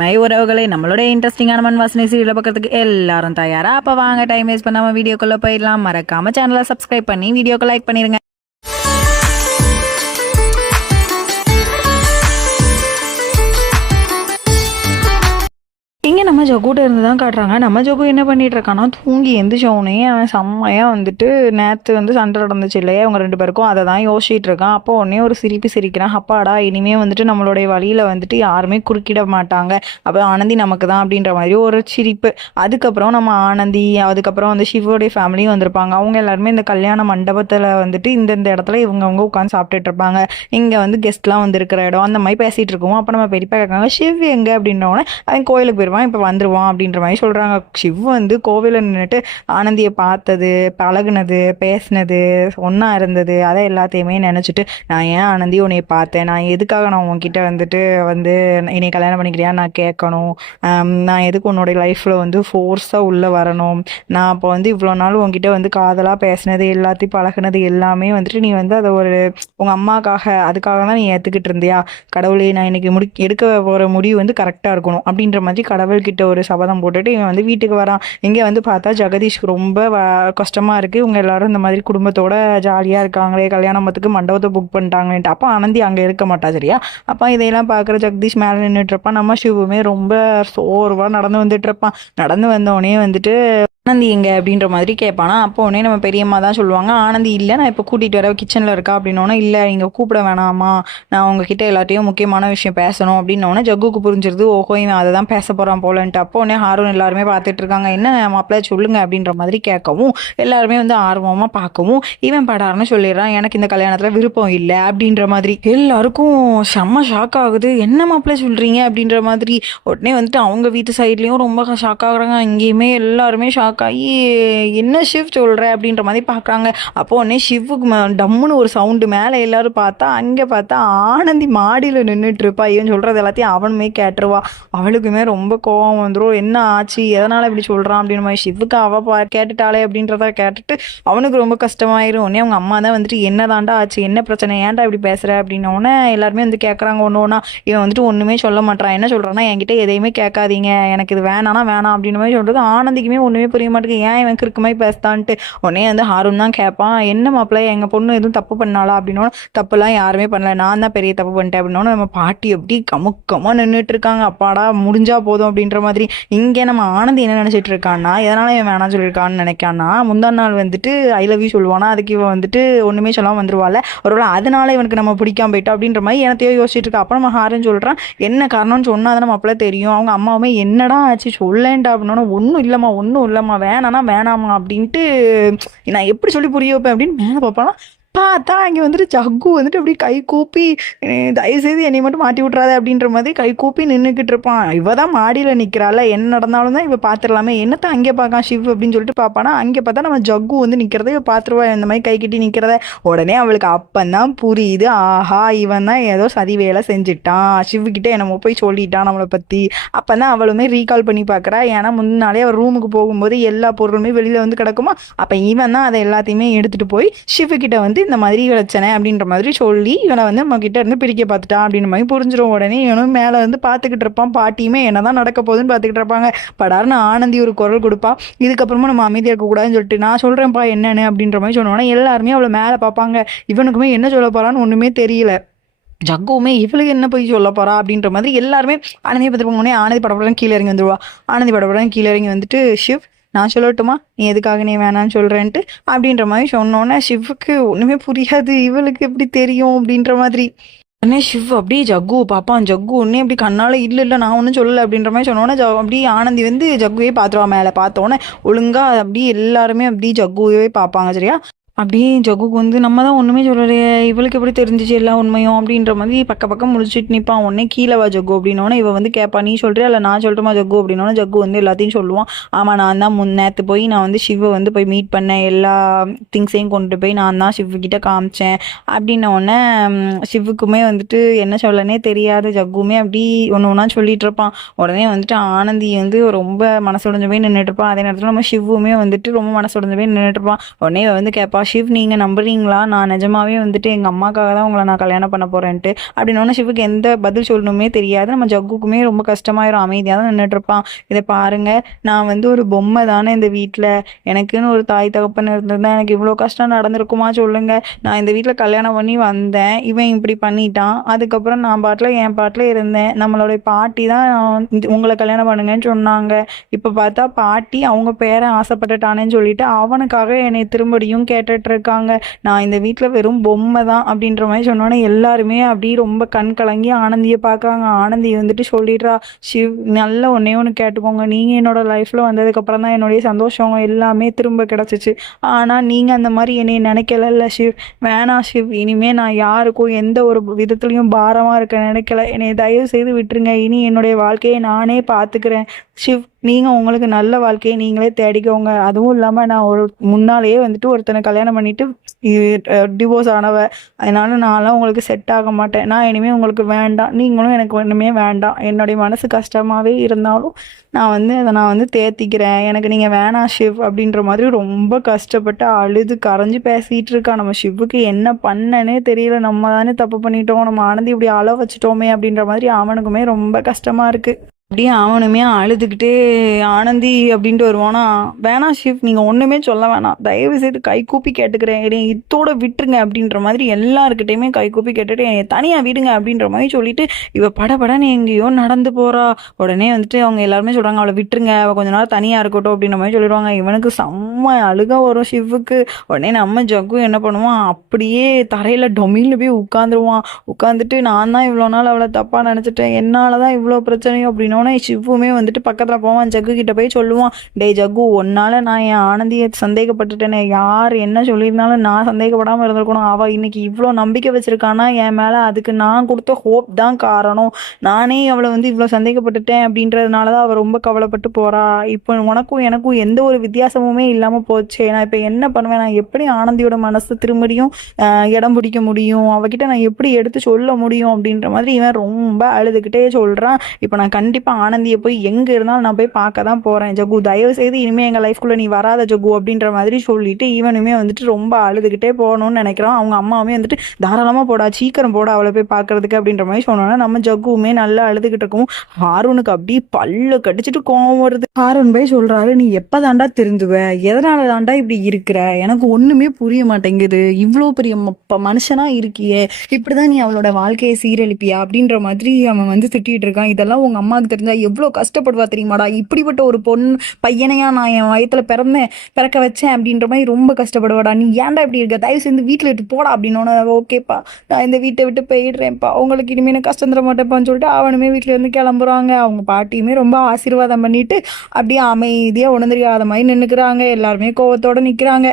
My உறவுகளை நம்மளுடைய இன்ட்ரெஸ்டிங்கான மண் வாசனை சீரியலை பார்க்கறதுக்கு எல்லாரும் தயாரா? அப்ப வாங்க டைம் வேஸ்ட் பண்ணாம வீடியோக்குள்ள போயிடலாம். மறக்காம சேனலை சப்ஸ்கிரைப் பண்ணி வீடியோக்கு லைக் பண்ணிருங்க. இங்கே நம்ம ஜொக்கூட்ட இருந்து தான் காட்டுறாங்க. நம்ம ஜொகு என்ன பண்ணிட்டு இருக்கான்னா, தூங்கி எந்திரிச்சோடனே அவன் செம்மையாக வந்துட்டு நேற்று சண்டை நடந்துச்சு இல்லையா அவங்க ரெண்டு பேருக்கும், அதை தான் யோசிச்சுட்டு இருக்கான். அப்போ உடனே ஒரு சிரிப்பு சிரிக்கிறான். அப்பாடா இனிமே நம்மளுடைய வழியில் யாருமே குறுக்கிட மாட்டாங்க, அப்போ ஆனந்தி நமக்கு தான் அப்படின்ற மாதிரி ஒரு சிரிப்பு. அதுக்கப்புறம் நம்ம ஆனந்தி, அதுக்கப்புறம் சிவோடைய ஃபேமிலியும் வந்திருப்பாங்க. அவங்க எல்லாருமே இந்த கல்யாண மண்டபத்தில் இந்த இடத்துல இவங்க உட்காந்து சாப்பிட்டுட்டு இருப்பாங்க. இங்கே கெஸ்ட்லாம் வந்திருக்கிற இடம் அந்த மாதிரி பேசிகிட்டு இருக்கோம். அப்போ நம்ம பெரியப்பா கேட்காங்க, சிவ் எங்கே அப்படின்னோடனே அவன் கோயிலுக்கு போயிடுவான், இப்போ வந்துடுவான் அப்படின்ற மாதிரி சொல்கிறாங்க. சிவ் கோவிலில் நின்றுட்டு ஆனந்தியை பார்த்தது, பழகுனது, பேசினது, ஒன்றா இருந்தது, அதை எல்லாத்தையுமே நினச்சிட்டு நான் ஏன் ஆனந்தி உன்னை பார்த்தேன், நான் எதுக்காக நான் உன்கிட்ட என்னை கல்யாணம் பண்ணிக்கிறியா நான் கேட்கணும், நான் எதுக்கு உன்னோடைய லைஃப்பில் ஃபோர்ஸாக உள்ளே வரணும், நான் அப்போ இவ்வளோ நாள் உன்கிட்ட காதலாக பேசினது எல்லாத்தையும் பழகுனது எல்லாமே நீ அதை ஒரு உங்கள் அம்மாக்காக அதுக்காக தான் நீ ஏற்றுக்கிட்டு இருந்தியா, கடவுளே நான் இன்னைக்கு எடுக்க போகிற முடிவு கரெக்டாக இருக்கணும் அப்படின்ற மாதிரி கடவுள்கிட்ட ஒரு சபதம் போட்டுட்டு இவன் வீட்டுக்கு வரான். இங்கே பார்த்தா ஜெகதீஷ்க்கு ரொம்ப கஷ்டமாக இருக்குது. இவங்க எல்லாரும் இந்த மாதிரி குடும்பத்தோட ஜாலியாக இருக்காங்களே, கல்யாணத்துக்கு மண்டபத்தை புக் பண்ணிட்டாங்களேன்ட்டு. அப்போ ஆனந்தி அங்கே இருக்க மாட்டா சரியா. அப்போ இதையெல்லாம் பார்க்குற ஜெகதீஷ் மேலே நின்றுட்டு இருப்பான். நம்ம சிவுமே ரொம்ப சோர்வாக நடந்து வந்துட்டு இருப்பான். நடந்து வந்தோடனே ஆனந்தி எங்கே அப்படின்ற மாதிரி கேட்பானா. அப்போ உடனே நம்ம பெரியம்மா தான் சொல்லுவாங்க, ஆனந்தி இல்லை, நான் இப்போ கூட்டிகிட்டு வர கிச்சனில் இருக்கா அப்படின்னோடனே, இல்லை நீங்கள் கூப்பிட வேணாமா, நான் உங்ககிட்ட எல்லாத்தையும் முக்கியமான விஷயம் பேசணும் அப்படின்னோடனே ஜக்குக்கு புரிஞ்சிருது, ஓஹோ இவன் அதை தான் பேச போகிறான் போலன்ட்டு. அப்போ உடனே ஹாரூன் எல்லாருமே பார்த்துட்டு இருக்காங்க. என்ன மாப்பிள்ளை சொல்லுங்க அப்படின்ற மாதிரி கேட்கவும் எல்லாருமே ஆர்வமாக பார்க்கவும் இவன் படாருன்னு சொல்லிடுறான், எனக்கு இந்த கல்யாணத்தில் விருப்பம் இல்லை அப்படின்ற மாதிரி. எல்லாருக்கும் செம்ம ஷாக் ஆகுது, என்ன மாப்பிள்ளை சொல்கிறீங்க அப்படின்ற மாதிரி. உடனே அவங்க வீட்டு சைட்லேயும் ரொம்ப ஷாக் ஆகுறாங்க. இங்கேயுமே எல்லாருமே ஷாக் ஆகி என்ன ஷிவ் சொல்கிற அப்படின்ற மாதிரி பார்க்குறாங்க. அப்போ உடனே ஷிவுக்கு டம்முன்னு ஒரு சவுண்டு. மேலே எல்லாரும் பார்த்தா ஆனந்தி மாடியில் நின்றுட்டு இருப்பா. இவன் சொல்கிறது எல்லாத்தையும் அவனுமே கேட்டுருவா. அவளுக்குமே ரொம்ப கோவம் வந்துடும், என்ன ஆச்சு எதனால் இப்படி சொல்கிறான் அப்படின்ற மாதிரி. ஷிவுக்கு அவள் கேட்டுட்டாளே அப்படின்றத கேட்டுட்டு அவனுக்கு ரொம்ப கஷ்டமாயிரும். உடனே அவங்க அம்மா தான் என்ன தாண்டா ஆச்சு, என்ன பிரச்சனை, ஏன்டா இப்படி பேசுகிற அப்படின்னோடனே எல்லாருமே கேட்குறாங்க ஒன்று ஒன்றா. இவன் ஒன்றுமே சொல்ல மாட்டான். என்ன சொல்கிறான்னா, என்கிட்ட எதையுமே கேட்காதீங்க, எனக்கு இது வேணானா வேணாம் அப்படின்ற மாதிரி சொல்கிறது. ஆனந்திக்குமே ஒன்றுமே புரிய மாட்டேங்குது, ஏன் இவன் கிறுக்கு மாதிரி பேசுதான்ட்டு. உடனே ஹாரூன் தான் கேட்பான், என்ன மாப்பிள்ளை எங்கள் பொண்ணு எதுவும் தப்பு பண்ணாளா அப்படின்னோட, தப்புலாம் யாருமே பண்ணல, நான் தான் பெரிய தப்பு பண்ணிட்டேன் அப்படின்னோட நம்ம பாட்டி எப்படி கமுக்கமாக நின்றுட்டு இருக்காங்க. அப்பாடா முடிஞ்சா போதும் அப்படின்ற மாதிரி. இங்கே நம்ம ஆனந்தி என்ன நினச்சிட்டு இருக்கான்னா, எதனால இவன் வேணாம் சொல்லியிருக்கான்னு நினைக்கான்னா, முந்தா நாள் ஐ லவ் யூ சொல்லுவானா, அதுக்கு இவன் ஒன்றுமே சொல்லாமல் வந்துருவாள், ஒருவேளை அதனால இவனுக்கு நம்ம பிடிக்காம போயிட்டோம் அப்படின்ற மாதிரி எனத்தையோ யோசிச்சுட்டு இருக்கா. அப்புறம் நம்ம ஹாரன் சொல்கிறான், என்ன காரணம்னு சொன்னால் தானே மாப்பிள்ளை தெரியும். அவங்க அம்மாவுமே என்னடா ஆச்சு சொல்லேன்டா அப்படின்னோட, ஒன்றும் இல்லைம்மா வேணானா வேணாமா அப்படின்ட்டு நான் எப்படி சொல்லி புரிய வைப்பேன் அப்படின்னு மேலே பார்ப்பானா. பார்த்தா இங்கே ஜக்கு அப்படி கை கூப்பி, தயவுசெய்து என்னை மட்டும் மாட்டி விட்றாத அப்படின்ற மாதிரி கை கூப்பி நின்றுக்கிட்டு இருப்பான். இவ தான் மாடியில் நிற்கிறாள், என்ன நடந்தாலும் தான் இவ பார்த்துடலாமே, என்னத்தான் அங்கே பார்க்கான் ஷிவ் அப்படின்னு சொல்லிட்டு பார்ப்பானா. அங்கே பார்த்தா நம்ம ஜக்கு நிற்கிறத இவ பார்த்துருவா, இந்த மாதிரி கை கட்டி நிற்கிறத. உடனே அவளுக்கு அப்பந்தான் புரியுது, ஆஹா இவன் தான் ஏதோ சதி வேலை செஞ்சுட்டான், ஷிவ்கிட்ட என்னமோ போய் சொல்லிட்டான் நம்மளை பற்றி. அப்போ தான் அவளுமே ரீகால் பண்ணி பார்க்குறா. ஏன்னா முன்னாலே அவர் ரூமுக்கு போகும்போது எல்லா பொருளுமே வெளியில் கிடக்குமா. அப்போ இவன் தான் அதை எல்லாத்தையுமே எடுத்துகிட்டு போய் ஷிவ்கிட்ட இந்த மாதிரி பிரச்சனை அப்படின்ற மாதிரி சொல்லி இவனை நம்ம கிட்ட இருந்து பிரிக்க பார்த்துட்டான் அப்படின்ற மாதிரி புரிஞ்சிடும். உடனே இவனும் மேலே பார்த்துக்கிட்டு இருப்பான். பாட்டியுமே என்னதான் நடக்க போகுதுன்னு பார்த்துக்கிட்டு இருப்பாங்க. படார்னு ஆனந்தி ஒரு குரல் கொடுப்பா, இதுக்கப்புறமா நம்ம அமைதியாக இருக்கக்கூடாதுன்னு சொல்லிட்டு, நான் சொல்கிறேன்ப்பா என்னன்னு அப்படின்ற மாதிரி சொன்னோன்னா எல்லாருமே அவளை மேலே பார்ப்பாங்க. இவனுக்குமே என்ன சொல்ல போறான்னு ஒன்றுமே தெரியல. ஜக்குவுமே இவளுக்கு என்ன போய் சொல்ல போறா அப்படின்ற மாதிரி எல்லாருமே ஆனந்தியை பார்த்துருப்பாங்க. ஆனந்தி படப்படம் கீழே இறங்கி வந்துடுவா. ஆனந்தி படப்படம் கீழே இறங்கி ஷிவ் நான் சொல்லட்டுமா, நீ எதுக்காக நீ வேணான்னு சொல்கிறேன்ட்டு அப்படின்ற மாதிரி சொன்னோன்னே ஷிவுக்கு ஒன்றுமே புரியாது, இவளுக்கு எப்படி தெரியும் அப்படின்ற மாதிரி. உடனே ஷிவ் அப்படியே ஜக்கு பாப்பான். ஜக்கு ஒன்னே அப்படி கண்ணால் இல்லை நான் ஒன்றும் சொல்லலை அப்படின்ற மாதிரி சொன்னோன்னே அப்படியே ஆனந்தி ஜக்குவே பார்த்துருவா. மேலே பார்த்தோன்னே ஒழுங்காக அப்படியே எல்லாருமே அப்படியே ஜக்குவே பார்ப்பாங்க சரியா. அப்படியே ஜகுக்கு நம்ம தான் ஒன்றுமே சொல்லலையே, இவளுக்கு எப்படி தெரிஞ்சிச்சு எல்லா உண்மையும் அப்படின்ற மாதிரி பக்கம் முடிச்சுட்டு நிற்பான். உடனே கீழே வா ஜக்கு அப்படின்னோடனே இவ கேட்பா, நீ சொல்கிறியா இல்லை நான் சொல்லட்டுமா ஜக்கு அப்படின்னோடனே ஜக்கு எல்லாத்தையும் சொல்லுவான். ஆமாம் நான் தான் நேற்று போய் நான் ஷிவை போய் மீட் பண்ணேன், எல்லா திங்ஸையும் கொண்டு போய் நான் தான் ஷிவ்கிட்ட காமிச்சேன் அப்படின்னோடனே ஷிவுக்குமே என்ன சொல்லனே தெரியாது. ஜக்குமே அப்படி ஒன்று ஒன்றா சொல்லிட்டு இருப்பான். உடனே ஆனந்தி ரொம்ப மனசுடைஞ்ச போய் நின்றுட்டு இருப்பான். அதே நேரத்தில் நம்ம ஷிவுமே ரொம்ப மனசுடைஞ்ச போய் நின்றுட்டு இருப்பான். உடனே கேட்பா, அப்பா சிவ் நீங்கள் நம்புறீங்களா, நான் நிஜமாவே வந்துட்டு எங்கள் அம்மாக்காக தான் உங்களை நான் கல்யாணம் பண்ண போகிறேன்ட்டு அப்படின்னோடனே சிவுக்கு எந்த பதில் சொல்லணுமே தெரியாது. நம்ம ஜக்குக்குமே ரொம்ப கஷ்டமாயிரும், அமைதியாக தான் நின்றுட்டு இருப்பான். இதை பாருங்க, நான் வந்து ஒரு பொம்மை தானே இந்த வீட்டில், எனக்குன்னு ஒரு தாய் தகப்பன் இருந்திருந்தா எனக்கு இவ்வளோ கஷ்டம் நடந்திருக்குமா சொல்லுங்க. நான் இந்த வீட்டில் கல்யாணம் பண்ணி வந்தேன், இவன் இப்படி பண்ணிட்டான். அதுக்கப்புறம் நான் பாட்டில் என் பாட்டில் இருந்தேன். நம்மளுடைய பாட்டி தான் உங்களை கல்யாணம் பண்ணுங்கன்னு சொன்னாங்க. இப்போ பார்த்தா பாட்டி அவங்க பேரன் ஆசைப்பட்டுட்டானேன்னு சொல்லிட்டு அவனுக்காக என்னை திரும்படியும் கேட்டுட்டு இருக்காங்க. நான் இந்த வீட்டில் வெறும் பொம்மை தான் அப்படின்ற மாதிரி சொன்னோன்னே எல்லாருமே அப்படி ரொம்ப கண் கலங்கி ஆனந்தியை பார்க்குறாங்க. ஆனந்தி வந்துட்டு சொல்லிடுறா, சிவ் நல்ல ஒன்னே ஒன்று கேட்டுக்கோங்க, நீங்கள் என்னோட லைஃப்பில் வந்ததுக்கப்புறம் தான் என்னுடைய சந்தோஷம் எல்லாமே திரும்ப கிடச்சிச்சு. ஆனால் நீங்கள் அந்த மாதிரி என்னை நினைக்கல சிவ். வேணாம் சிவ், இனிமேல் நான் யாருக்கும் எந்த ஒரு விதத்துலையும் பாரமாக இருக்க நினைக்கல. என்னை தயவு செய்து விட்டுருங்க. இனி என்னுடைய வாழ்க்கையை நானே பார்த்துக்கிறேன் சிவ். நீங்கள் உங்களுக்கு நல்ல வாழ்க்கையை நீங்களே தேடிக்கோங்க. அதுவும் இல்லாமல் நான் ஒரு முன்னாலேயே வந்துட்டு ஒருத்தனை கல்யாணம் பண்ணிட்டு டிவோர்ஸ் ஆனவ, அதனால நான்லாம் உங்களுக்கு செட் ஆக மாட்டேன். நான் இனிமேல் உங்களுக்கு வேண்டாம், நீங்களும் எனக்கு ஒன்றுமே வேண்டாம். என்னுடைய மனசு கஷ்டமாகவே இருந்தாலும் நான் வந்து தேத்திக்கிறேன், எனக்கு நீங்கள் வேணாம் ஷிவ் அப்படின்ற மாதிரி ரொம்ப கஷ்டப்பட்டு அழுது கரைஞ்சி பேசிகிட்டு இருக்கா. நம்ம ஷிவுக்கு என்ன பண்ணனே தெரியல. நம்ம தானே தப்பு பண்ணிட்டோம், நம்ம ஆனந்தி இப்படி அழ வச்சுட்டோமே அப்படின்ற மாதிரி அவனுக்குமே ரொம்ப கஷ்டமாக இருக்குது. அப்படியே அவனுமே அழுதுகிட்டே ஆனந்தி அப்படின்ட்டு வருவானா, வேணாம் ஷிவ், நீங்கள் ஒன்றுமே சொல்ல வேணாம், தயவு செய்து கை கூப்பி கேட்டுக்கிறேன், என்னை இதோட விட்டுருங்க அப்படின்ற மாதிரி எல்லாருக்கிட்டையுமே கை கூப்பி கேட்டுட்டு என்னை தனியாக விடுங்க அப்படின்ற மாதிரி சொல்லிட்டு இவ படபடன்னு எங்கேயோ நடந்து போகிறா. உடனே வந்துட்டு அவங்க எல்லாருமே சொல்கிறாங்க, அவளை விட்டுருங்க, அவள் கொஞ்ச நாள் தனியாக இருக்கட்டும் அப்படின்ற மாதிரி சொல்லிடுவாங்க. இவனுக்கு செம்ம அழுக வரும் ஷிவுக்கு. உடனே நம்ம ஜக்கு என்ன பண்ணுவான், அப்படியே தரையில் டொமில்னு போய் உட்காந்துருவான். உட்காந்துட்டு நான் தான் இவ்வளோ நாள் அவளை தப்பாக நினச்சிட்டேன், என்னால் தான் இவ்வளோ பிரச்சனையும் அப்படின்னோடனே சிவுமே வந்துட்டு பக்கத்தில் போவான், ஜக்கு கிட்ட போய் சொல்லுவான், டே ஜக்கு, ஒன்னால நான் என் ஆனந்தியை சந்தேகப்பட்டுட்டேனே, யார் என்ன சொல்லியிருந்தாலும் நான் சந்தேகப்படாமல் இருந்திருக்கணும். அவள் இன்னைக்கு இவ்வளோ நம்பிக்கை வச்சிருக்கானா என் மேலே, அதுக்கு நான் கொடுத்த ஹோப் தான் காரணம். நானே அவளை வந்து இவ்வளோ சந்தேகப்பட்டுட்டேன் அப்படின்றதுனால தான் அவள் ரொம்ப கவலைப்பட்டு போகிறா. இப்போ உனக்கும் எனக்கும் எந்த ஒரு வித்தியாசமுமே இல்லாமல் போச்சு. நான் இப்போ என்ன பண்ணுவேன், நான் எப்படி ஆனந்தியோட மனசு திரும்படியும் இடம் பிடிக்க முடியும், அவகிட்ட நான் எப்படி எடுத்து சொல்ல முடியும் அப்படின்ற மாதிரி இவன் ரொம்ப அழுதுகிட்டே சொல்கிறான். இப்போ நான் கண்டிப்பாக ஆனந்தியை போய் எங்கே இருந்தாலும் நான் போய் பார்க்க தான் போகிறேன் ஜகு, தயவு செய்து இனிமேல் எங்கள் லைஃப்குள்ளே நீ வராத ஜகு அப்படின்ற மாதிரி சொல்லிட்டு இவனுமே வந்துட்டு ரொம்ப அழுதுகிட்டே போகணும்னு நினைக்கிறான். அவங்க அம்மாவுமே வந்துட்டு தாராளமாக போடா, சீக்கிரம் போடா அவளை போய் பார்க்கறதுக்கு அப்படின்ற மாதிரி சொன்னோன்னா நம்ம ஜக்குவுமே நல்லா அழுதுகிட்டு இருக்கோம். ஹாரூனுக்கு அப்படியே பல்லு கடிச்சிட்டு கோவம் வருது. ஹாரூன் போய் சொல்கிறாரு, நீ எப்போ தாண்டா திருந்துவ, எதனால தாண்டா இப்படி இருக்கிற, எனக்கு ஒன்றுமே புரிய மாட்டேங்குது, இவ்வளோ பெரிய மனுஷனாக இருக்கியே, இப்படி தான் நீ அவளோட வாழ்க்கையை சீரழிப்பியா அப்படின்ற மாதிரி அவன் வந்து திட்டிகிட்டு இருக்கான். இதெல்லாம் உங்கள் அம்மாவுக்கு தெரிஞ்சா எவ்வளோ கஷ்டப்படுவா தெரியுமாடா, இப்படிப்பட்ட ஒரு பையனையா நான் என் வயத்தில் பிறக்க வச்சேன் அப்படின்ற மாதிரி ரொம்ப கஷ்டப்படுவாடா, நீ ஏன்டா இப்படி இருக்க, தயவு செஞ்சு வீட்டில் விட்டு போடா அப்படின்னோட, ஓகேப்பா நான் இந்த வீட்டை விட்டு போயிடுறேன்ப்பா, உங்களுக்கு இனிமேல் கஷ்டம் தர மாட்டேப்பான்னு சொல்லிட்டு அவனுமே வீட்டில் இருந்து கிளம்புறாங்க. அவங்க பாட்டியுமே ரொம்ப ஆசீர்வாதம் பண்ணிட்டு அப்படியே அமைதியாக உணர்ந்திரியாத மாதிரி நின்றுக்கிறாங்க. எல்லாருமே கோவத்தோடு நிற்கிறாங்க.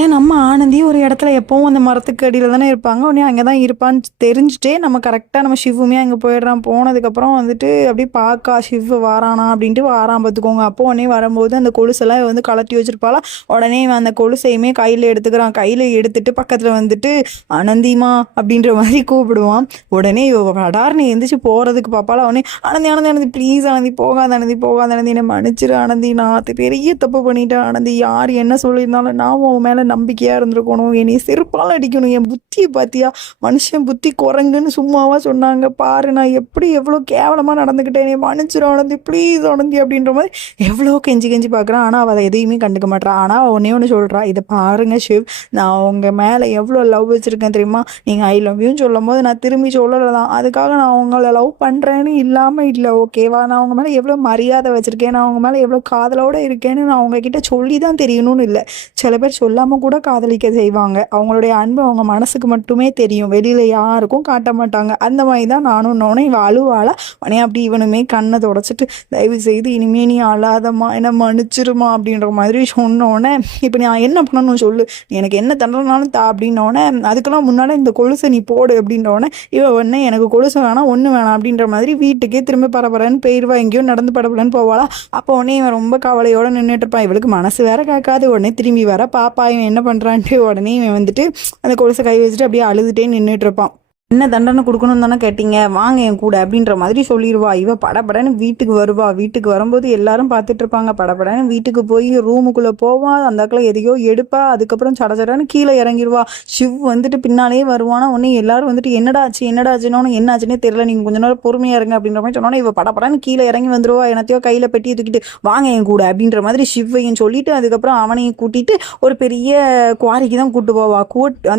ஏன் நம்ம ஆனந்தி ஒரு இடத்துல எப்பவும் அந்த மரத்துக்கு அடியில் தானே இருப்பாங்க, உடனே அங்கே தான் இருப்பான்னு தெரிஞ்சுட்டே நம்ம கரெக்டாக நம்ம ஷிவுமே அங்கே போயிடுறான். போனதுக்கப்புறம் வந்துட்டு அப்படியே பார்க்கா ஷிவ் வாரானா அப்படின்ட்டு வாரான் பார்த்துக்கோங்க. அப்போ உடனே வரும்போது அந்த கொலுசெல்லாம் வந்து கலட்டி வச்சிருப்பாளா. உடனே அந்த கொலுசையுமே கையில் எடுத்துக்கிறான். கையில் எடுத்துட்டு பக்கத்தில் வந்துட்டு ஆனந்திமா அப்படின்ற மாதிரி கூப்பிடுவான். உடனே வடார்னு எந்திரிச்சு போகிறதுக்கு பார்ப்பாளா. உடனே ஆனந்தி ஆனந்தி ஆனந்தி ப்ளீஸ் ஆனந்தி போகாத ஆனந்தி போகாத ஆனந்தி, என்னை மன்னிச்சிரு ஆனந்தி, நான் பெரிய தப்பு பண்ணிட்டேன் ஆனந்தி, யார் என்ன சொல்லியிருந்தாலும் நான் உன் மேலே நம்பிக்கையாக இருந்திருக்கணும், என்னை செருப்பால் அடிக்கணும், என் புத்தியை பார்த்தியா, மனுஷன் புத்தி குரங்குன்னு சும்மாவா சொன்னாங்க பாரு, நான் எவ்வளோ கேவலமாக நடந்துக்கிட்டேன், என்னை மன்னிச்சிடும் ஆனந்தி ப்ளீஸ் ஆனந்தி அப்படின்ற மாதிரி எவ்வளோ கெஞ்சி பார்க்குறான். ஆனால் அவள் எதையுமே கண்டுக்க மாட்டான். ஆனால் ஒன்றே ஒன்று சொல்கிறா, இதை பாருங்க ஷிவ், நான் உங்கள் மேலே எவ்வளோ லவ் வச்சுருக்கேன் தெரியுமா, நீங்கள் ஐ லவ் யூன்னு சொல்லும் போது நான் திரும்பி சொல்லலை தான், அதுக்காக நான் அவங்கள லவ் பண்ணுறேன்னு இல்லாமல் இல்லை, ஓகேவா, நான் அவங்க மேலே எவ்வளோ மரியாதை வச்சுருக்கேன், நான் அவங்க மேலே எவ்வளோ காதலோடு இருக்கேன்னு நான் அவங்கக்கிட்ட சொல்லி தான் தெரியணும்னு இல்லை. சில பேர் சொல்லாமல் கூட காதலிக்க செய்வாங்க. அவங்களுடைய அன்பு அவங்க மனசுக்கு மட்டுமே தெரியும், வெளியில் யாருக்கும் காட்ட மாட்டாங்க. அந்த மாதிரி தான் நானும் நோனே இவள் அழுவாளா. உடனே அப்படி இவனுமே கண்ணை தொடச்சிட்டு தயவு செய்து இனிமே நீ அழாதம்மா, என்ன மன்னிச்சிருமா அப்படின்ற மாதிரி சொன்னோடனே, இப்போ நான் என்ன பண்ணணும் சொல்லு, எனக்கு என்ன தண்டனாலும் தா அப்படின்னோடனே, அதுக்கெல்லாம் முன்னாடி இந்த கொலுசை நீ போடு அப்படின்றோடனே இவன் ஒன்று எனக்கு கொலுசை வேணாம் ஒன்று வேணாம் அப்படின்ற மாதிரி வீட்டுக்கே திரும்ப பரபரன்னு போயிடுவா, எங்கேயோ நடந்து படப்படன்னு போவாளா. அப்போ உடனே இவன் ரொம்ப கவலையோடு நின்றுட்டு இருப்பான். இவளுக்கு மனசு வேற கேட்காது. உடனே திரும்பி வர பாப்பா இவன் என்ன பண்ணுறான்ட்டு உடனே இவன் வந்துட்டு அந்த கொலுசை கை வச்சுட்டு அப்படியே அழுதுகிட்டே நின்றுட்டு இருப்பான். என்ன தண்டனை கொடுக்கணும்னு தானே கேட்டீங்க, வாங்க என் கூட அப்படின்ற மாதிரி சொல்லிடுவா. இவ படபடன்னு வீட்டுக்கு வருவா. வீட்டுக்கு வரும்போது எல்லாரும் பார்த்துட்டு இருப்பாங்க. படபடன்னு வீட்டுக்கு போய் ரூமுக்குள்ள போவா. அந்த அக்கில் எதையோ எடுப்பா. அதுக்கப்புறம் சடச்சடன்னு கீழே இறங்கிடுவா. சிவ் வந்துட்டு பின்னாலே வருவானா. உடனே எல்லாரும் வந்துட்டு என்னடா ஆச்சுன்னு என்ன ஆச்சுன்னே தெரியல, நீங்க கொஞ்ச நேரம் பொறுமையா இருங்க அப்படின்ற மாதிரி சொன்னோன்னே இவ படபடன்னு கீழே இறங்கி வந்துருவா. என்னத்தையோ கையில பெட்டி தூக்கிட்டு வாங்க என் கூட அப்படின்ற மாதிரி சிவ்வையும் சொல்லிட்டு அதுக்கப்புறம் அவனையும் கூட்டிட்டு ஒரு பெரிய குவாரிக்கு தான் கூட்டு போவா.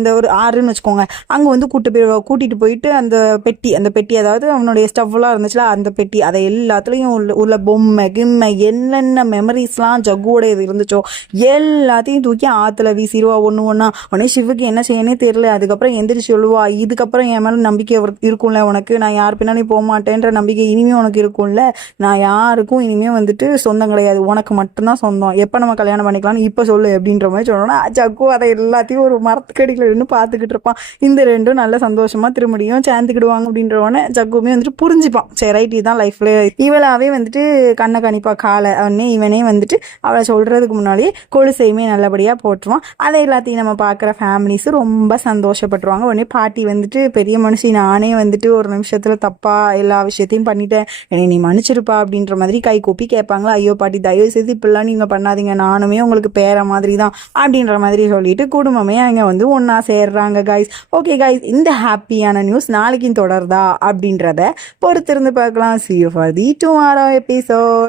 அந்த ஒரு ஆறுன்னு வச்சுக்கோங்க, அங்க வந்து கூட்டிட்டு போயிட்டு அந்த பெட்டி அதாவது அவனுடைய ஸ்டவ்லாம் இருந்துச்சுல அந்த பெட்டி, அதை எல்லாத்துலயும் உள்ள பொம்மை கிம்மை என்னென்ன மெமரிஸ்லாம் ஜக்குவோட இது இருந்துச்சோ எல்லாத்தையும் தூக்கி ஆத்துல வீசிடுவா ஒண்ணு ஒண்ணா. உடனே சிவுக்கு என்ன செய்யனே தெரியல. அதுக்கப்புறம் எந்திரிச்சு சொல்லுவா, இதுக்கப்புறம் என் மேல நம்பிக்கை இருக்கும்ல உனக்கு, நான் யார் பின்னாலையும் போக மாட்டேன்ற நம்பிக்கை இனிமே உனக்கு இருக்கும்ல, நான் யாருக்கும் இனிமே வந்துட்டு சொந்தம் கிடையாது, உனக்கு மட்டும்தான் சொந்தம், எப்ப நம்ம கல்யாணம் பண்ணிக்கலாம்னு இப்ப சொல்லு அப்படின்ற மாதிரி சொல்லணும்னா ஜக்கு அதை எல்லாத்தையும் ஒரு மரத்துக்கடியில இருந்து பார்த்துக்கிட்டு இருப்பான். இந்த ரெண்டும் நல்ல சந்தோஷமா திரும்பியும் சேர்ந்துக்கிடுவாங்க. அப்படின்றவன ஜக்குமே வந்துட்டு புரிஞ்சுப்பான். சரி ரைட், இதுதான் லைஃப்ல. இவளாவே வந்துட்டு கண்ணை கணிப்பா காலை. அவனே இவனே வந்துட்டு அவளை சொல்றதுக்கு முன்னாடியே கொலுசையுமே நல்லபடியா போட்டுருவான். அதை எல்லாத்தையும் நம்ம பார்க்குற ஃபேமிலிஸ் ரொம்ப சந்தோஷப்பட்டுருவாங்க. உடனே பாட்டி வந்துட்டு பெரிய மனுஷி, நானே வந்துட்டு ஒரு நிமிஷத்துல தப்பா எல்லா விஷயத்தையும் பண்ணிட்டேன், என்னை நீ மன்னிச்சிருப்பா அப்படின்ற மாதிரி கை கூப்பி கேட்பாங்களா. ஐயோ பாட்டி தயவு செய்து இப்படிலாம் நீங்க பண்ணாதீங்க, நானுமே உங்களுக்கு பேர மாதிரி தான் அப்படின்ற மாதிரி சொல்லிட்டு குடும்பமே அங்க வந்து ஒன்னா சேர்றாங்க கைஸ். ஓகே கைஸ், இந்த ஹாப்பியான நியூஸ் நாளைக்கு தொடருதா அப்படின்றத பொறுத்திருந்து பார்க்கலாம். See you for the tomorrow episode.